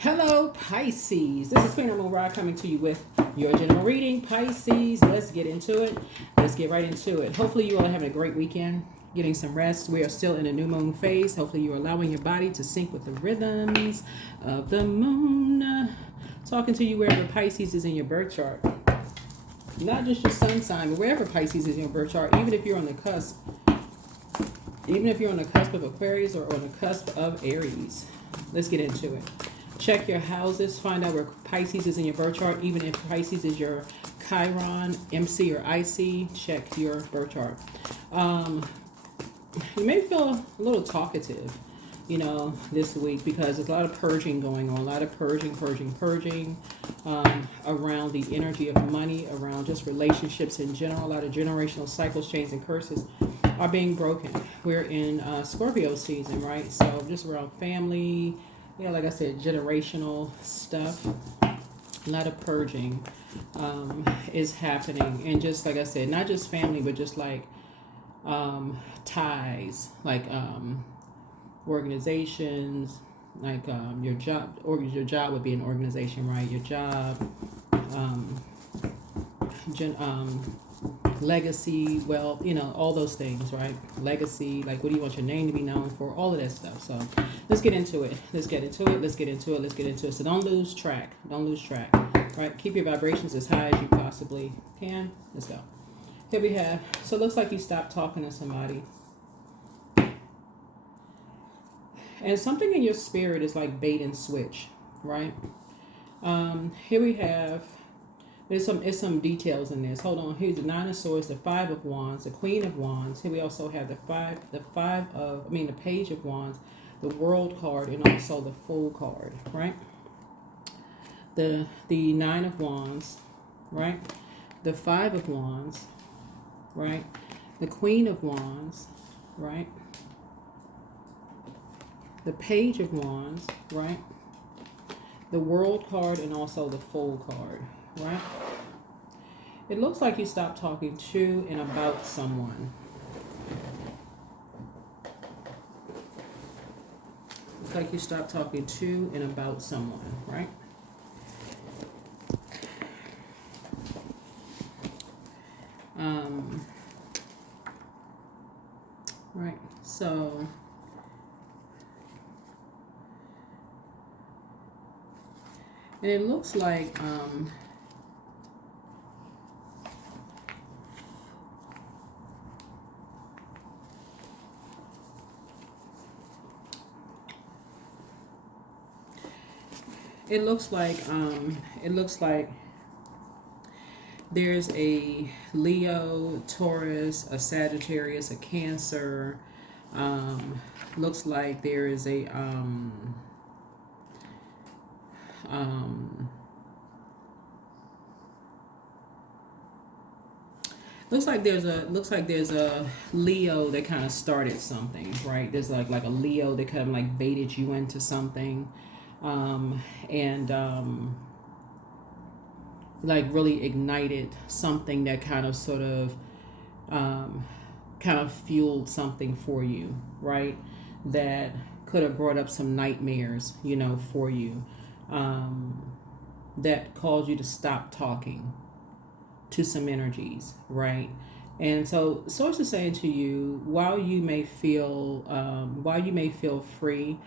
Hello, Pisces. This is Queen Amun Ra coming to you with your general reading. Pisces, let's get into it. Let's get right into it. Hopefully, you all are having a great weekend, getting some rest. We are still in a new moon phase. Hopefully, you're allowing your body to sync with the rhythms of the moon. Talking to you wherever Pisces is in your birth chart. Not just your sun sign, but wherever Pisces is in your birth chart, even if you're on the cusp. Even if you're on the cusp of Aquarius or on the cusp of Aries. Let's get into it. Check your houses. Find out where Pisces is in your birth chart. Even if Pisces is your Chiron, MC, or IC, check your birth chart. You may feel a little talkative, this week because there's a lot of purging going on. A lot of purging around the energy of money, around just relationships in general. A lot of generational cycles, chains, and curses are being broken. We're in Scorpio season, right? So just around family, like I said, generational stuff. A lot of purging is happening. And just like I said, not just family, but just like ties, like organizations, like your job, or your job would be an organization, right? Your job, legacy, well, all those things, right? Legacy, like what do you want your name to be known for? All of that stuff. So let's get into it. So don't lose track. Right? Keep your vibrations as high as you possibly can. Let's go. Here we have, so it looks like you stopped talking to somebody. And something in your spirit is like bait and switch, right? Here we have, there's some details in this. Hold on. Here's the Nine of Swords, the Five of Wands, the Queen of Wands. Here we also have the Page of Wands, the World card, and also the Fool card, right? The Nine of Wands, right? The Five of Wands, right? The Queen of Wands, right? The Page of Wands, right? The World card, and also the Fool card, right? It looks like you stopped talking to and about someone. Looks like you stopped talking to and about someone, right? Right. So and it looks like it looks like there's a Leo, Taurus, a Sagittarius, a Cancer. Looks like there is a looks like there's a Leo that kind of started something, right? There's like a Leo that kind of like baited you into something, like really ignited something that kind of sort of fueled something for you, right? That could have brought up some nightmares, for you, that caused you to stop talking to some energies, right? And so source is saying to you, while you may feel free,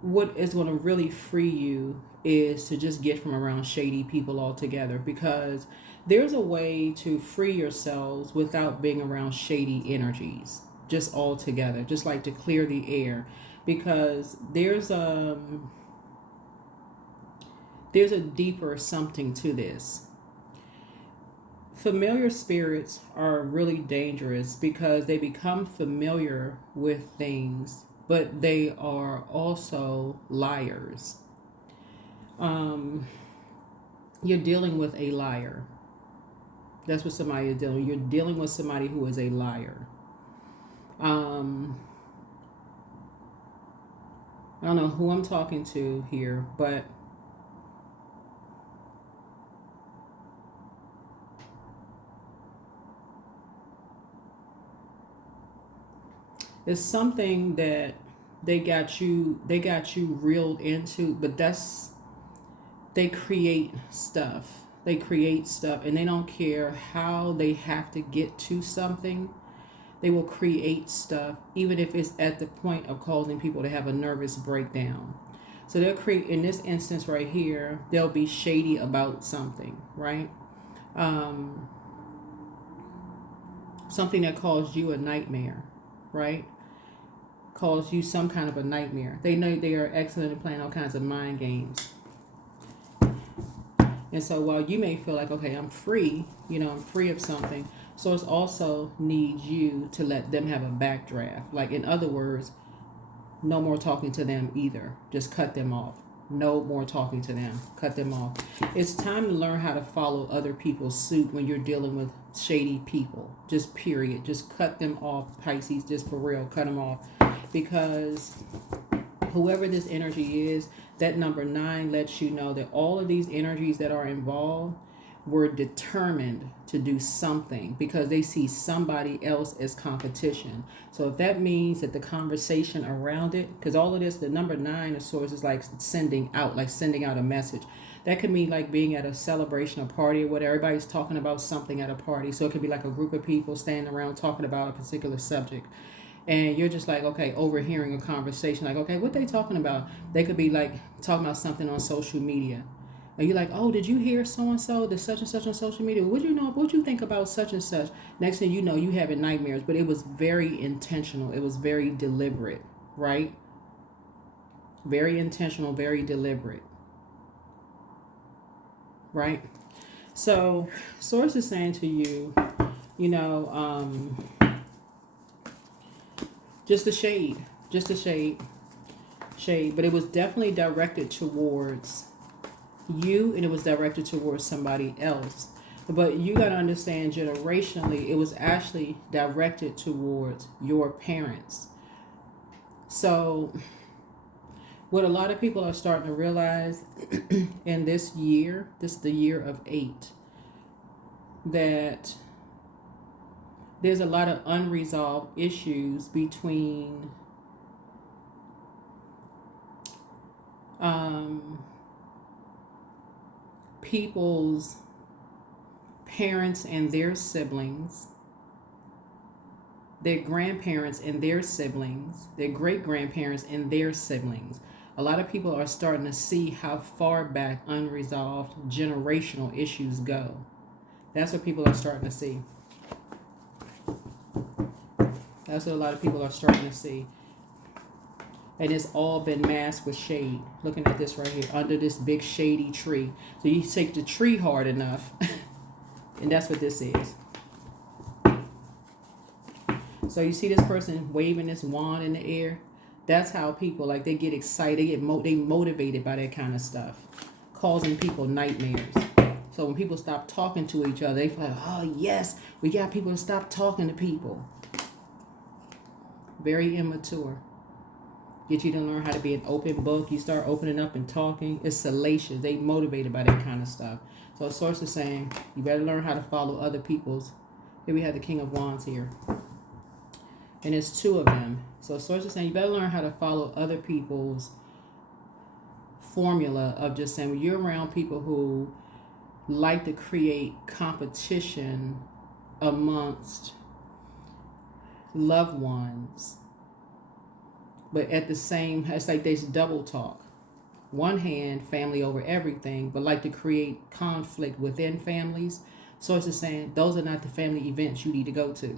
what is going to really free you is to just get from around shady people altogether, because there's a way to free yourselves without being around shady energies, just altogether, just like to clear the air, because there's a deeper something to this. Familiar spirits are really dangerous because they become familiar with things, but they are also liars. You're dealing with a liar. That's what somebody is dealing with. You're dealing with somebody who is a liar. I don't know who I'm talking to here, but it's something that they got you reeled into, but they create stuff. They create stuff and they don't care how they have to get to something. They will create stuff, even if it's at the point of causing people to have a nervous breakdown. So they'll create, in this instance right here, they'll be shady about something, right? Something that caused you a nightmare, right? Caused you some kind of a nightmare. They know they are excellent at playing all kinds of mind games. And so while you may feel like, okay, I'm free, I'm free of something, Source also needs you to let them have a backdraft. Like, in other words, no more talking to them either. Just cut them off. No more talking to them. Cut them off. It's time to learn how to follow other people's suit when you're dealing with shady people. Just period. Just cut them off, Pisces. Just for real. Cut them off. Because whoever this energy is, that number 9 lets you know that all of these energies that are involved were determined to do something because they see somebody else as competition. So if that means that the conversation around it, because all of this, the number 9 of Swords is like sending out a message. That could mean like being at a celebration, a party, or whatever. Everybody's talking about something at a party. So it could be like a group of people standing around talking about a particular subject. And you're just like, okay, overhearing a conversation. Like, okay, what they talking about? They could be like talking about something on social media. And you're like, oh, did you hear so-and-so, the such and such on social media? What you think about such and such? Next thing you know, you having nightmares. But it was very intentional. It was very deliberate, right? Very intentional, very deliberate. Right? So, Source is saying to you, just a shade. But it was definitely directed towards you, and it was directed towards somebody else. But you got to understand, generationally, it was actually directed towards your parents. So what a lot of people are starting to realize in this is the year of 8, that there's a lot of unresolved issues between people's parents and their siblings, their grandparents and their siblings, their great-grandparents and their siblings. A lot of people are starting to see how far back unresolved generational issues go. That's what people are starting to see. That's what a lot of people are starting to see. And it's all been masked with shade. Looking at this right here, under this big shady tree. So you take the tree hard enough, and that's what this is. So you see this person waving this wand in the air? That's how people, like, they get excited, they motivated by that kind of stuff, causing people nightmares. So when people stop talking to each other, they feel like, oh yes, we got people to stop talking to people. Very immature. Get you to learn how to be an open book. You start opening up and talking. It's salacious. They motivated by that kind of stuff. So Source is saying, you better learn how to follow other people's. Here we have the King of Wands here. And it's 2 of them. So Source is saying, you better learn how to follow other people's formula of just saying, when you're around people who like to create competition amongst loved ones, but at the same, it's like there's double talk. One hand, family over everything, but like to create conflict within families. Source is saying, those are not the family events you need to go to.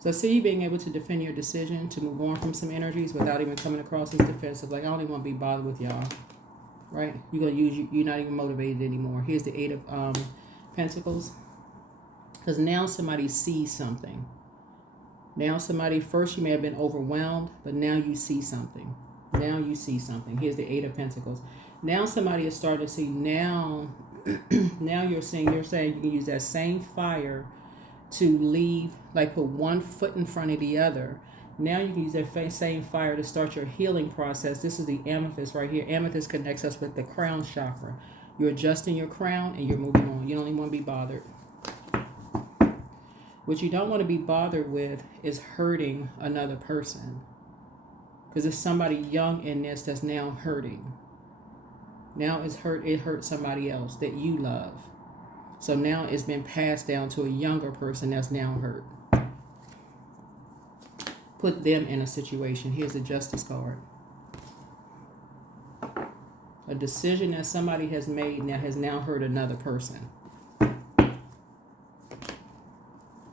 So see you being able to defend your decision to move on from some energies without even coming across as defensive. Like, I don't even want to be bothered with y'all. Right? You're not even motivated anymore. Here's the 8 of Pentacles. Because now somebody sees something. Now somebody, first you may have been overwhelmed, but now you see something. Now you see something. Here's the 8 of Pentacles. Now somebody is starting to see. Now you're saying you can use that same fire to leave, like put one foot in front of the other. Now you can use that same fire to start your healing process. This is the amethyst right here. Amethyst connects us with the crown chakra. You're adjusting your crown and you're moving on. You don't even want to be bothered. What you don't want to be bothered with is hurting another person. Because there's somebody young in this that's now hurting. Now it hurt somebody else that you love. So now it's been passed down to a younger person that's now hurt. Put them in a situation. Here's the Justice card. A decision that somebody has made now has now hurt another person.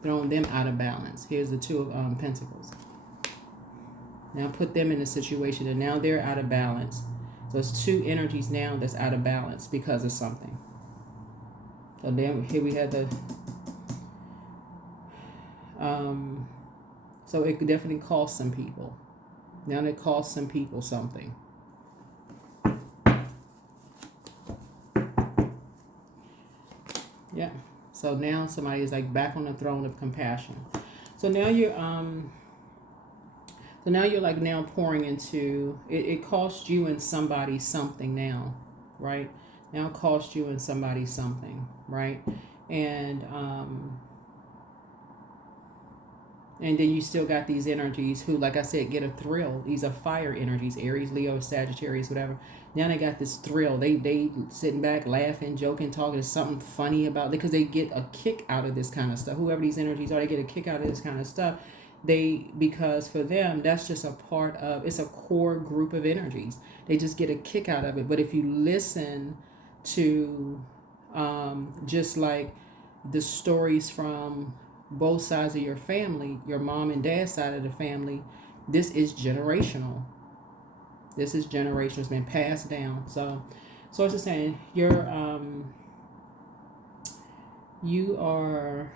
Throwing them out of balance. Here's the Two of Pentacles. Now put them in a situation and now they're out of balance. So it's two energies now that's out of balance because of something. So then here we have the so it could definitely cost some people. Now it costs some people something. Yeah. So now somebody is like back on the throne of compassion. So now you're like now pouring into it costs you and somebody something now, right? Now it costs you and somebody something, right? And then you still got these energies who, like I said, get a thrill. These are fire energies, Aries, Leo, Sagittarius, whatever. Now they got this thrill. They sitting back, laughing, joking, talking. There's something funny about it because they get a kick out of this kind of stuff. Whoever these energies are, they get a kick out of this kind of stuff. Because for them, that's just a part of, it's a core group of energies. They just get a kick out of it. But if you listen to just like the stories from both sides of your family, your mom and dad side of the family, this is generational. This is generational. It's been passed down. So it's just saying you are,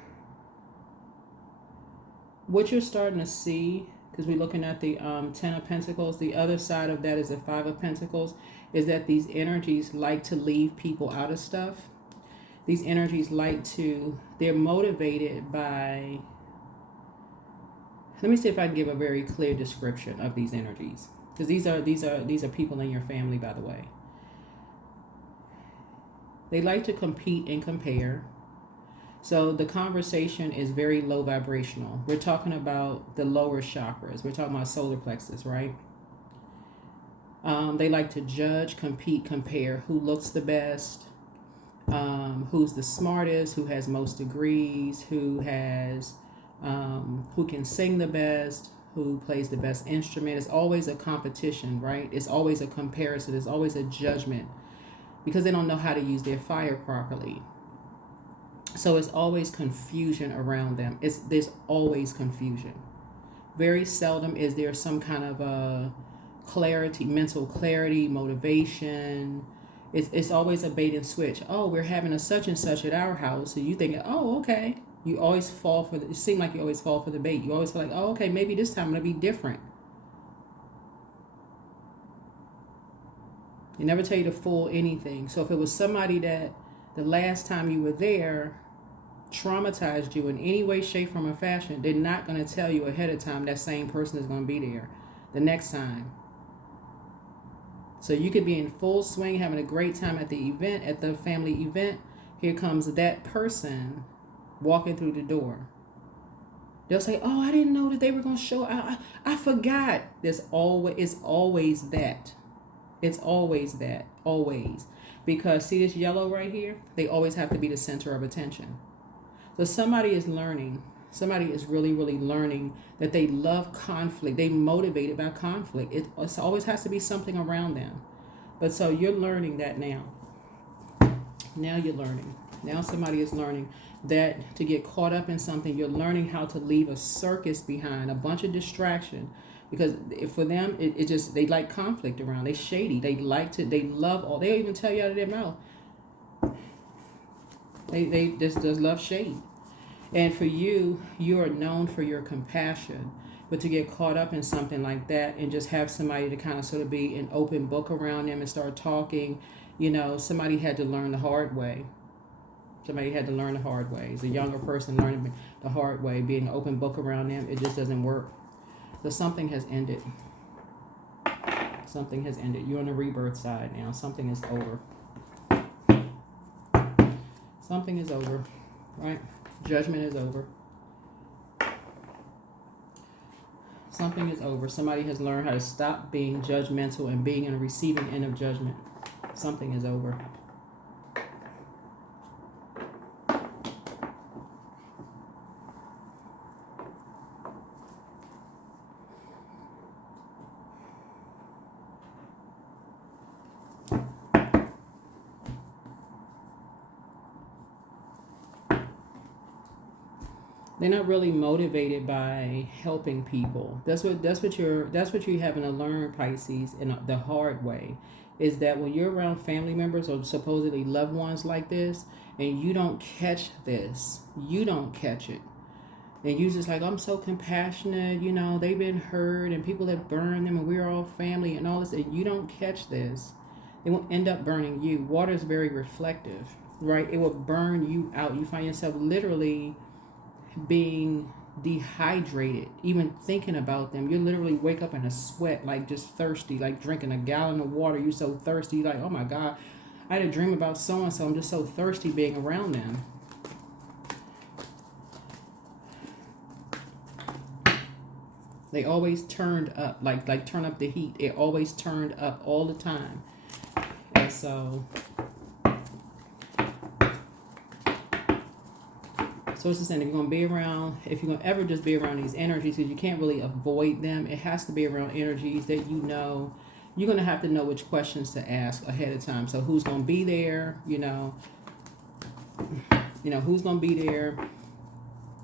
what you're starting to see, because we're looking at the Ten of Pentacles, the other side of that is the Five of Pentacles, is that these energies like to leave people out of stuff. These energies they're motivated by, let me see if I can give a very clear description of these energies. Because these are people in your family, by the way. They like to compete and compare. So the conversation is very low vibrational. We're talking about the lower chakras. We're talking about solar plexus, right? They like to judge, compete, compare. Who looks the best? Who's the smartest? Who has most degrees? Who can sing the best? Who plays the best instrument? It's always a competition, right? It's always a comparison. It's always a judgment because they don't know how to use their fire properly. So it's always confusion around them. There's always confusion. Very seldom is there some kind of a clarity, mental clarity, motivation. It's always a bait and switch. Oh, we're having a such and such at our house. So you think, oh, okay. You always fall for it seems like you always fall for the bait. You always feel like, oh, okay, maybe this time it'll be different. You never tell you to fool anything. So if it was somebody that the last time you were there traumatized you in any way, shape, form, or fashion, they're not going to tell you ahead of time that same person is going to be there the next time. So you could be in full swing, having a great time at the event, at the family event. Here comes that person walking through the door. They'll say, oh, I didn't know that they were going to show out. I forgot. It's always that. It's always that. Always. Because see this yellow right here? They always have to be the center of attention. So somebody is learning. Somebody is really, really learning that they love conflict. They motivated by conflict. It always has to be something around them. But so you're learning that now. Now you're learning. Now somebody is learning that to get caught up in something, you're learning how to leave a circus behind, a bunch of distraction. Because for them, it just, they like conflict around. They shady. They love all. They'll even tell you out of their mouth. They just love shade. And for you, you are known for your compassion. But to get caught up in something like that and just have somebody to kind of sort of be an open book around them and start talking, somebody had to learn the hard way. Somebody had to learn the hard way. As a younger person learning the hard way, being an open book around them, it just doesn't work. So something has ended. Something has ended. You're on the rebirth side now. Something is over. Something is over, right? Judgment is over. Something is over. Somebody has learned how to stop being judgmental and being in a receiving end of judgment. Something is over. They're not really motivated by helping people. That's what you're having to learn, Pisces, in the hard way, is that when you're around family members or supposedly loved ones like this, and you don't catch this, you don't catch it, and you just like, I'm so compassionate, you know, they've been hurt and people have burned them and we're all family and all this, and you don't catch this, it will end up burning you. Water is very reflective, right? It will burn you out. You find yourself literally being dehydrated, even thinking about them. You literally wake up in a sweat, like just thirsty, like drinking a gallon of water. You're so thirsty, like, oh my God, I had a dream about so and so. I'm just so thirsty being around them. They always turned up, like turn up the heat. It always turned up all the time. And so it's just saying, if you're going to be around, if you're going to ever just be around these energies, because you can't really avoid them, it has to be around energies that you know, you're going to have to know which questions to ask ahead of time. So who's going to be there, you know, who's going to be there.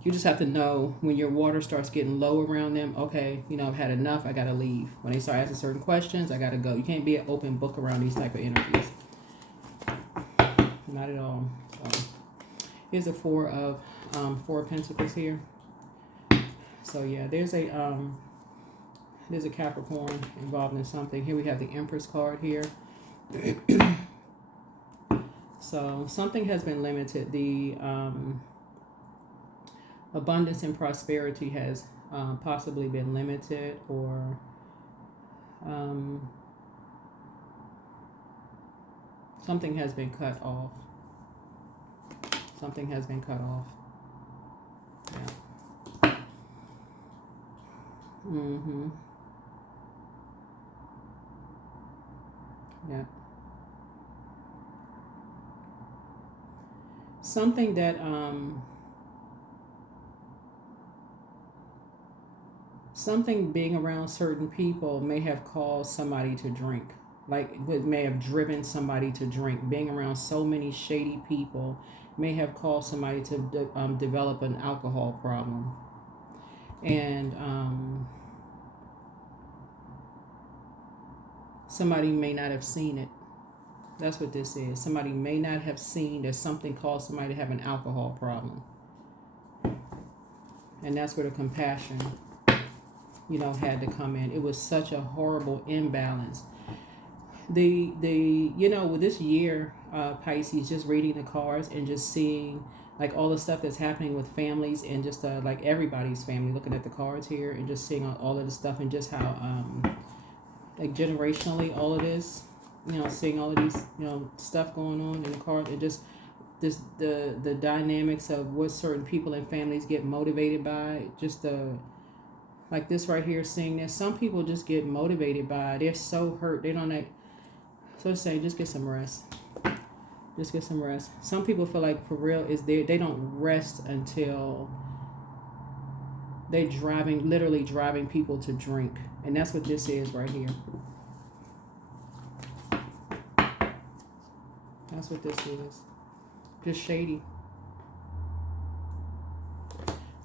You just have to know when your water starts getting low around them, okay, you know, I've had enough, I got to leave. When they start asking certain questions, I got to go. You can't be an open book around these type of energies. Not at all. So here's the Four of Pentacles here. So yeah, there's a Capricorn involved in something. Here we have the Empress card here. So something has been limited. The abundance and prosperity has possibly been limited, or something has been cut off. Something has been cut off. Yeah. Yeah. Something that something being around certain people may have caused somebody to drink. Like it may have driven somebody to drink. Being around so many shady people may have caused somebody to develop an alcohol problem. And somebody may not have seen it. That's what this is. Somebody may not have seen that something caused somebody to have an alcohol problem. And that's where the compassion, you know, had to come in. It was such a horrible imbalance. You know, with this year, Pisces, just reading the cards and just seeing like all the stuff that's happening with families and just like everybody's family, looking at the cards here and just seeing all of the stuff and just how like generationally all of this, you know, seeing all of these, you know, stuff going on in the cards, and just this the dynamics of what certain people and families get motivated by. Just like this right here, seeing this, some people just get motivated by, they're so hurt, they don't like. So say, just get some rest. Just get some rest. Some people feel like for real is they don't rest until they're literally driving people to drink. And that's what this is right here. That's what this is. Just shady.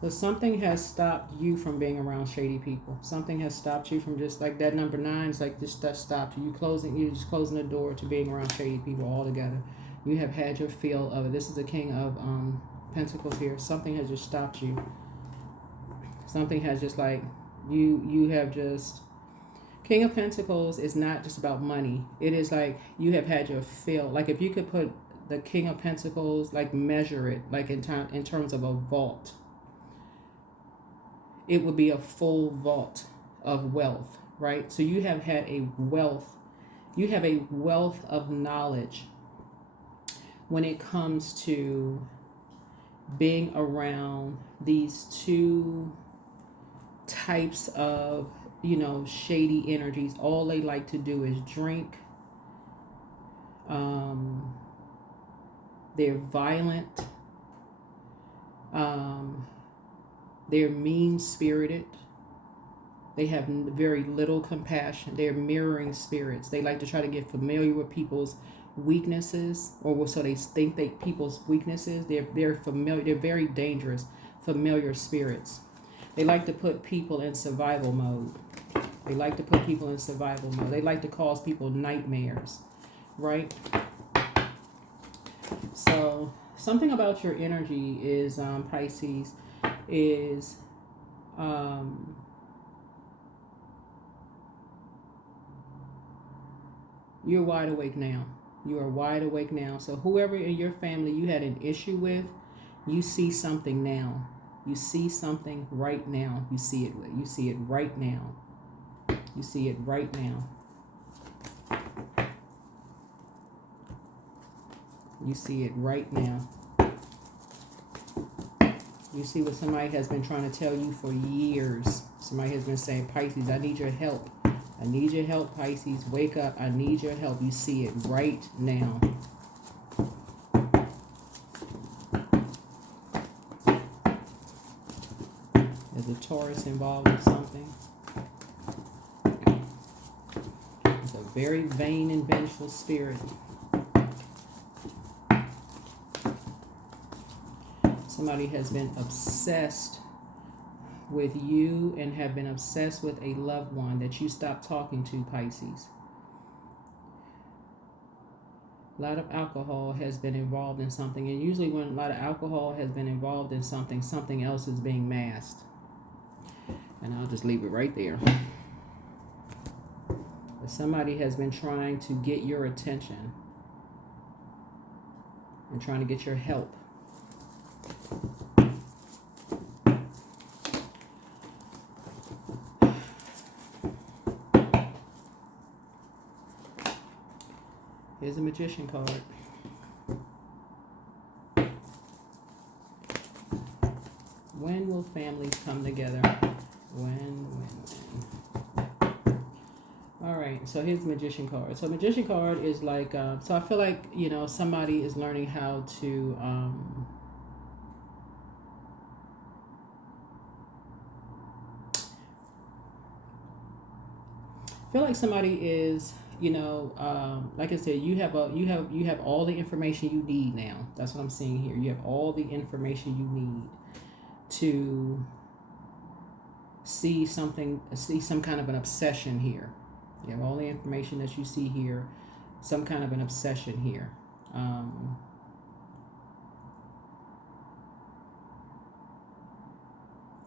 So something has stopped you from being around shady people. Something has stopped you from just like that number 9 is like just that stopped you. You're just closing the door to being around shady people altogether. You have had your fill of it. This is the King of Pentacles here. Something has just stopped you. Something has just like you have just. King of Pentacles is not just about money. It is like you have had your fill. Like if you could put the King of Pentacles, like measure it like in terms of a vault, it would be a full vault of wealth, right? So you have had a wealth. You have a wealth of knowledge when it comes to being around these two types of, you know, shady energies. All they like to do is drink. They're violent. They're mean-spirited. They have very little compassion. They're mirroring spirits. They like to try to get familiar with people's weaknesses, or so they think people's weaknesses. They're familiar. They're very dangerous, familiar spirits. They like to put people in survival mode. They like to put people in survival mode. They like to cause people nightmares, right? So something about your energy is, Pisces, is you're wide awake now. You are wide awake now. So whoever in your family you had an issue with, you see something now. You see something right now. You see it. You see it right now. You see it right now. You see it right now. You see what somebody has been trying to tell you for years. Somebody has been saying, Pisces, I need your help. I need your help, Pisces. Wake up. I need your help. You see it right now. There's a Taurus involved in something. It's a very vain and vengeful spirit. Somebody has been obsessed with you and have been obsessed with a loved one that you stopped talking to, Pisces. A lot of alcohol has been involved in something, and usually when a lot of alcohol has been involved in something, something else is being masked. And I'll just leave it right there. But somebody has been trying to get your attention and trying to get your help. Here's a Magician card. When will families come together? When. All right, so here's the Magician card. So Magician card is like, so I feel like, you know, somebody is learning how to, I feel like somebody is, you know, like I said, you have all the information you need now. That's what I'm seeing here. You have all the information you need to see some kind of an obsession here. You have all the information that you see here, some kind of an obsession here.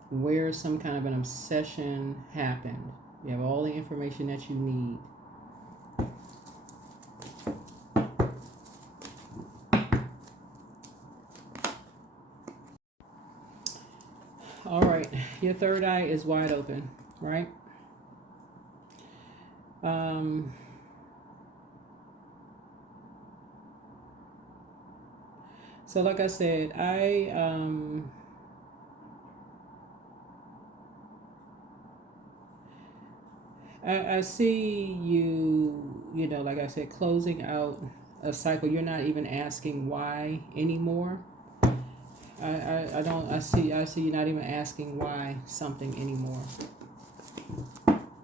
Where some kind of an obsession happened. You have all the information that you need. All right, your third eye is wide open, right? So like I said, I see you, you know, like I said, closing out a cycle. You're not even asking why anymore. I see you're not even asking why something anymore.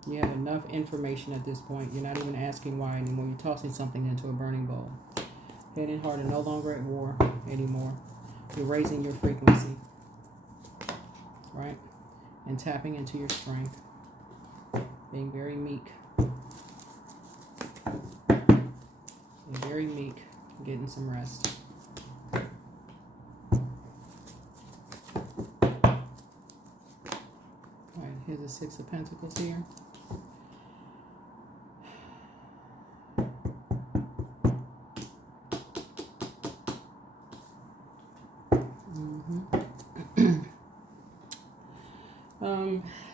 You have enough information at this point. You're not even asking why anymore. You're tossing something into a burning bowl. Head and heart are no longer at war anymore. You're raising your frequency, right? And tapping into your strength. Being very meek. Being very meek. Getting some rest. Alright, here's the Six of Pentacles here.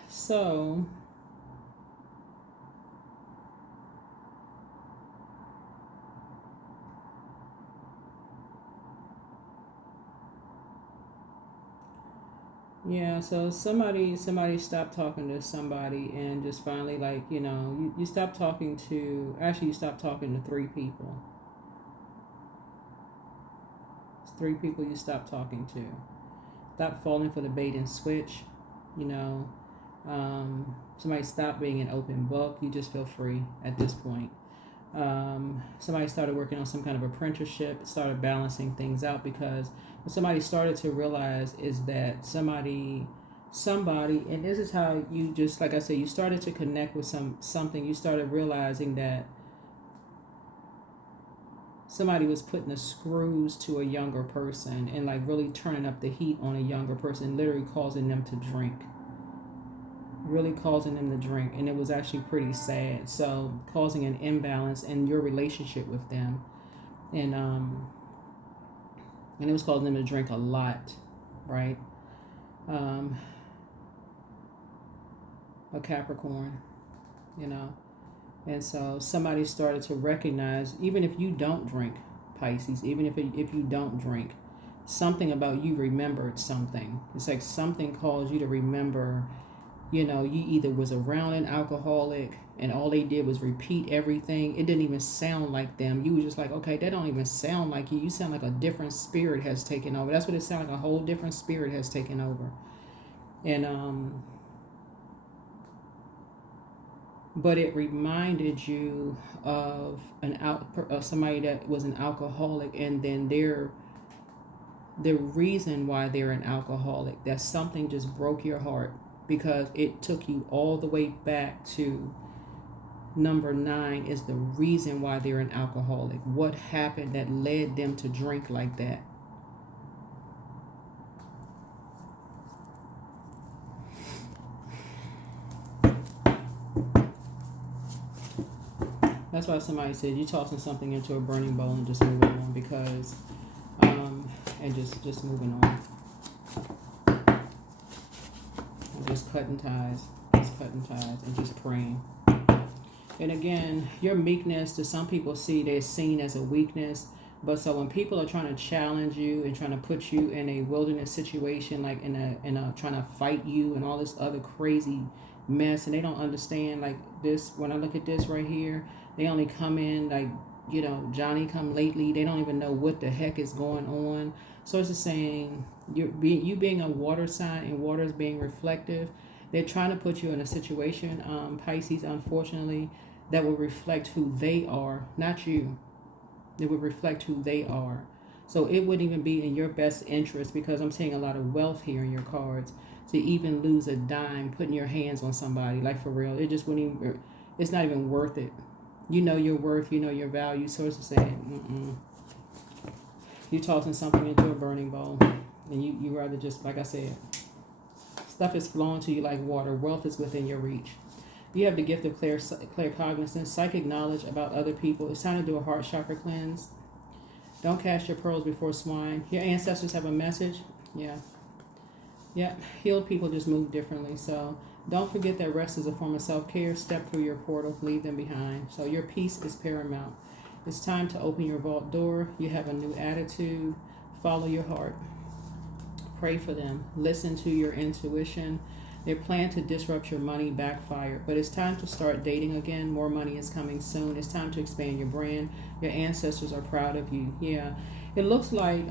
So Yeah, so somebody stopped talking to somebody and just finally, like, you stop talking to, actually you stop talking to three people. It's three people you stop talking to. Stop falling for the bait and switch, you know. Somebody stop being an open book. You just feel free at this point. Somebody started working on some kind of apprenticeship, started balancing things out, because what somebody started to realize is that somebody, and this is how you, just like I said, you started to connect with something. You started realizing that somebody was putting the screws to a younger person and like really turning up the heat on a younger person, literally causing them to drink. Really causing them to drink, and it was actually pretty sad. So causing an imbalance in your relationship with them, and it was causing them to drink a lot, right? A Capricorn, you know. And so somebody started to recognize, even if you don't drink, Pisces, even if you don't drink, something about you remembered something. It's like something caused you to remember, you either was around an alcoholic and all they did was repeat everything. It didn't even sound like them. You were just like, okay, that don't even sound like you. You sound like a different spirit has taken over. That's what it sounded like, a whole different spirit has taken over. And but it reminded you of of somebody that was an alcoholic, and then the reason why they're an alcoholic, that something just broke your heart, because it took you all the way back to number 9 is the reason why they're an alcoholic. What happened that led them to drink like that? That's why somebody said you're tossing something into a burning bowl and just moving on, because and just moving on. And just cutting ties. And just praying. And again, your meekness, to some people they're seen as a weakness. But so when people are trying to challenge you and trying to put you in a wilderness situation, like in a trying to fight you and all this other crazy mess, and they don't understand, like this, when I look at this right here, they only come in like, Johnny come lately. They don't even know what the heck is going on. So it's just saying, you being a water sign, and water is being reflective. They're trying to put you in a situation, Pisces, unfortunately, that will reflect who they are, not you. It would reflect who they are. So it wouldn't even be in your best interest, because I'm seeing a lot of wealth here in your cards, to even lose a dime putting your hands on somebody, like for real. It just wouldn't even, it's not even worth it. You know your worth, you know your value. So it's saying, you're tossing something into a burning bowl, and you rather just, like I said, stuff is flowing to you like water. Wealth is within your reach. You have the gift of clear cognizance, psychic knowledge about other people. It's time to do a heart chakra cleanse. Don't cast your pearls before swine. Your ancestors have a message. Yeah. Yep. Healed people just move differently. So don't forget that rest is a form of self-care. Step through your portal. Leave them behind. So your peace is paramount. It's time to open your vault door. You have a new attitude. Follow your heart. Pray for them. Listen to your intuition. Their plan to disrupt your money backfired, but it's time to start dating again. More money is coming soon. It's time to expand your brand. Your ancestors are proud of you. Yeah, it looks like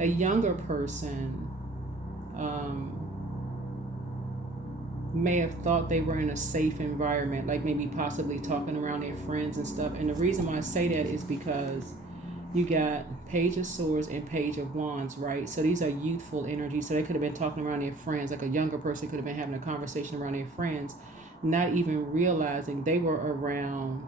a younger person may have thought they were in a safe environment, like maybe possibly talking around their friends and stuff. And the reason why I say that is because you got Page of Swords and Page of Wands, right? So these are youthful energies. So they could have been talking around their friends. Like a younger person could have been having a conversation around their friends, not even realizing they were around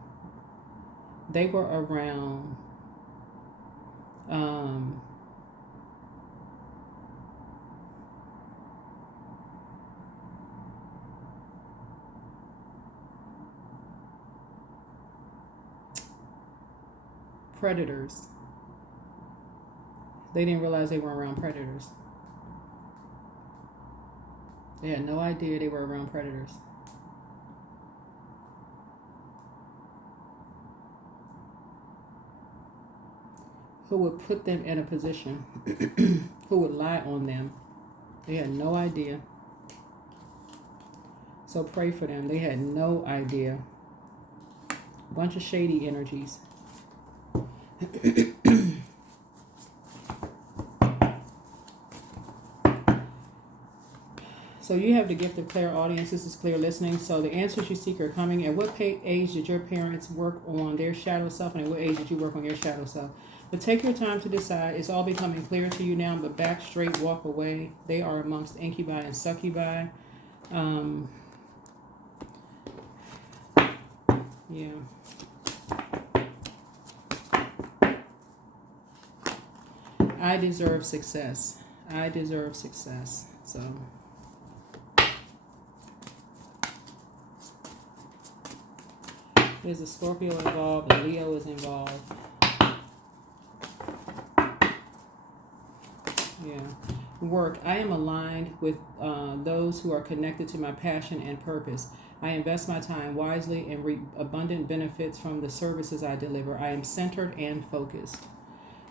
predators. They didn't realize they were around predators. They had no idea they were around predators. who would put them in a position, who would lie on them. They had no idea. So pray for them. They had no idea. A bunch of shady energies. So you have the gift of clairaudience. This is clear listening. So the answers you seek are coming. At what age did your parents work on their shadow self, and at what age did you work on your shadow self? But take your time to decide. It's all becoming clear to you now, but back straight, walk away. They are amongst incubi and succubi. Yeah. I deserve success. I deserve success. So there's a Scorpio involved and Leo is involved. Yeah. Work. I am aligned with those who are connected to my passion and purpose. I invest my time wisely and reap abundant benefits from the services I deliver. I am centered and focused.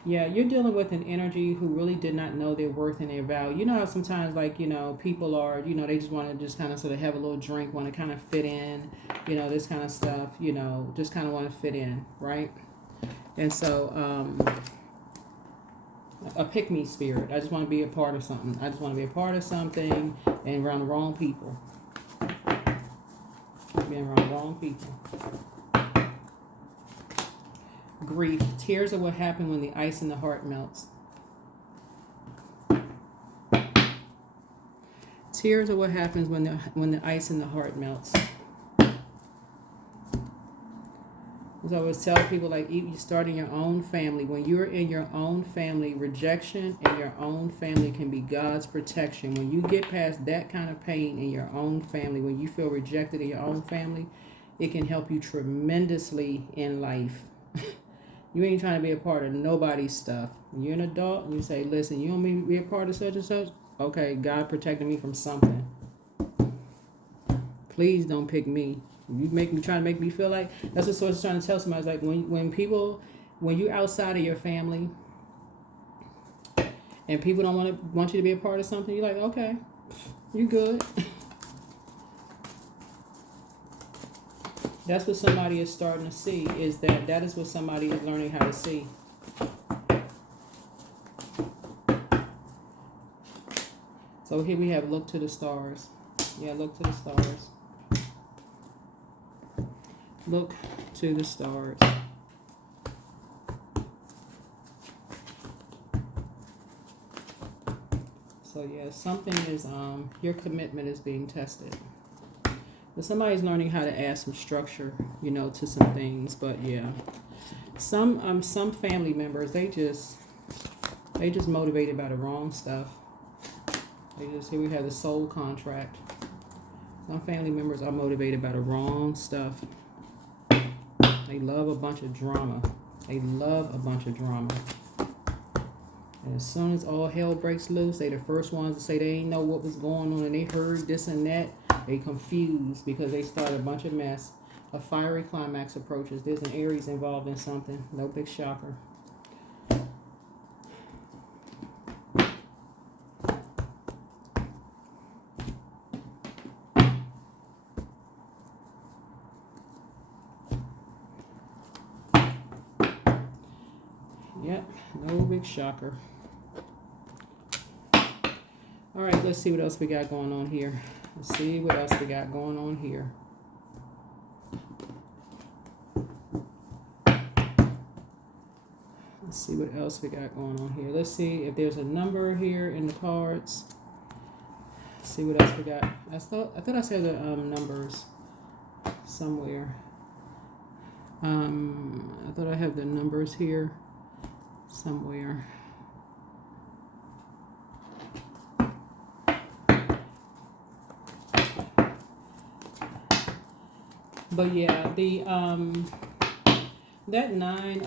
Yeah, you're dealing with an energy who really did not know their worth and their value. You know how sometimes, like, people are, they just want to just kind of sort of have a little drink, want to kind of fit in, this kind of stuff, just kind of want to fit in, right? And so, a pick-me spirit. I just want to be a part of something. I just want to be a part of something and around the wrong people. Being around the wrong people. Grief. Tears are what happen when the ice in the heart melts. Tears are what happens when the ice in the heart melts. As I always tell people, like, you start in your own family. When you're in your own family, rejection in your own family can be God's protection. When you get past that kind of pain in your own family, when you feel rejected in your own family, it can help you tremendously in life. You ain't trying to be a part of nobody's stuff. When you're an adult and you say, listen, you want me to be a part of such and such? Okay, God protected me from something. Please don't pick me. You trying to make me feel like, that's what Source is trying to tell somebody. It's like when you're outside of your family and people don't want you to be a part of something, you're like, okay, you good. That's what somebody is starting to see, is that is what somebody is learning how to see. So here we have look to the stars. Yeah, look to the stars. Look to the stars. So yeah, something is, your commitment is being tested. But somebody's learning how to add some structure, to some things. But yeah, some family members, they just motivated by the wrong stuff. Here we have the soul contract. Some family members are motivated by the wrong stuff. They love a bunch of drama. And as soon as all hell breaks loose, they the first ones to say they ain't know what was going on and they heard this and that. They confused because they started a bunch of mess. A fiery climax approaches. There's an Aries involved in something. No big shocker. Yep, no big shocker. All right, let's see what else we got going on here. Let's see what else we got going on here. Let's see what else we got going on here. Let's see if there's a number here in the cards. Let's see what else we got. I thought I said the numbers somewhere. I thought I have the numbers here somewhere. But yeah, the that nine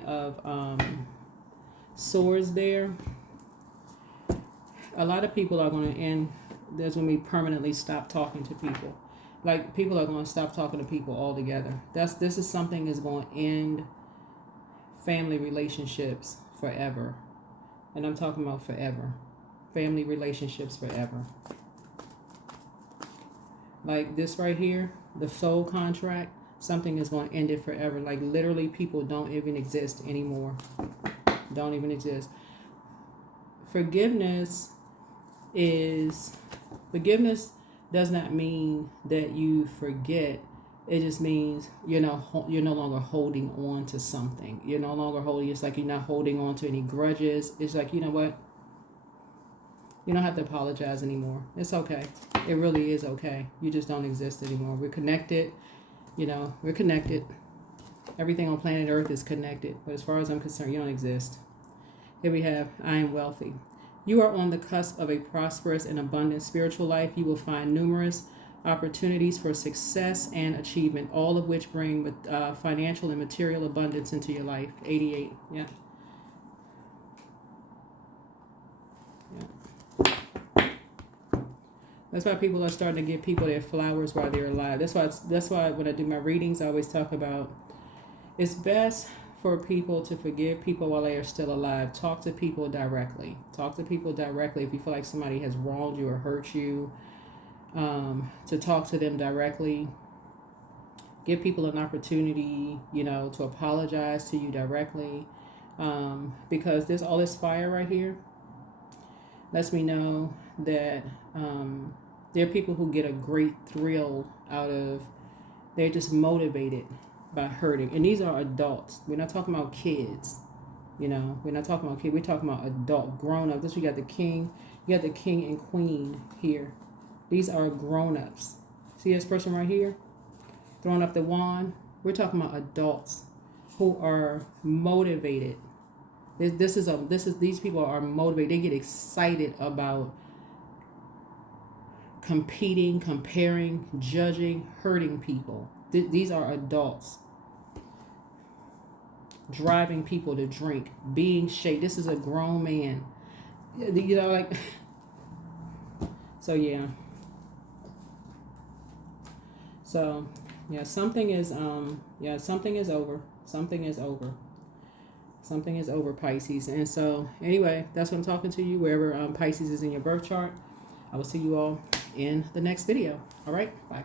of swords there. A lot of people are going to end. There's going to be permanently stop talking to people. Like, people are going to stop talking to people altogether. This is something that's going to end family relationships forever. And I'm talking about forever. Family relationships forever. Like this right here, the soul contract, something is going to end it forever. Like literally people don't even exist anymore. Don't even exist. Forgiveness does not mean that you forget. It just means you're no longer holding on to something. You're no longer holding. It's like you're not holding on to any grudges. It's like, you know what? You don't have to apologize anymore. It's okay. It really is okay. You just don't exist anymore. We're connected. We're connected. Everything on planet Earth is connected. But as far as I'm concerned, you don't exist. Here we have, I am wealthy. You are on the cusp of a prosperous and abundant spiritual life. You will find numerous opportunities for success and achievement, all of which bring financial and material abundance into your life. 88. Yeah. That's why people are starting to give people their flowers while they're alive. That's why when I do my readings, I always talk about it's best for people to forgive people while they are still alive. Talk to people directly. Talk to people directly if you feel like somebody has wronged you or hurt you. To talk to them directly. Give people an opportunity, to apologize to you directly. Because there's all this fire right here. Lets me know that there are people who get a great thrill out of, they're just motivated by hurting. And these are adults. We're not talking about kids. We're not talking about kids. We're talking about adult, grown-up. This, you got the king and queen here. These are grown-ups. See this person right here? Throwing up the wand. We're talking about adults who are motivated. These people are motivated. They get excited about competing, comparing, judging, hurting people. These are adults. Driving people to drink, being shaped. This is a grown man. So yeah. So yeah, something is over. Something is over. Something is over, Pisces. And so anyway, that's what I'm talking to you, wherever Pisces is in your birth chart. I will see you all in the next video. All right, bye.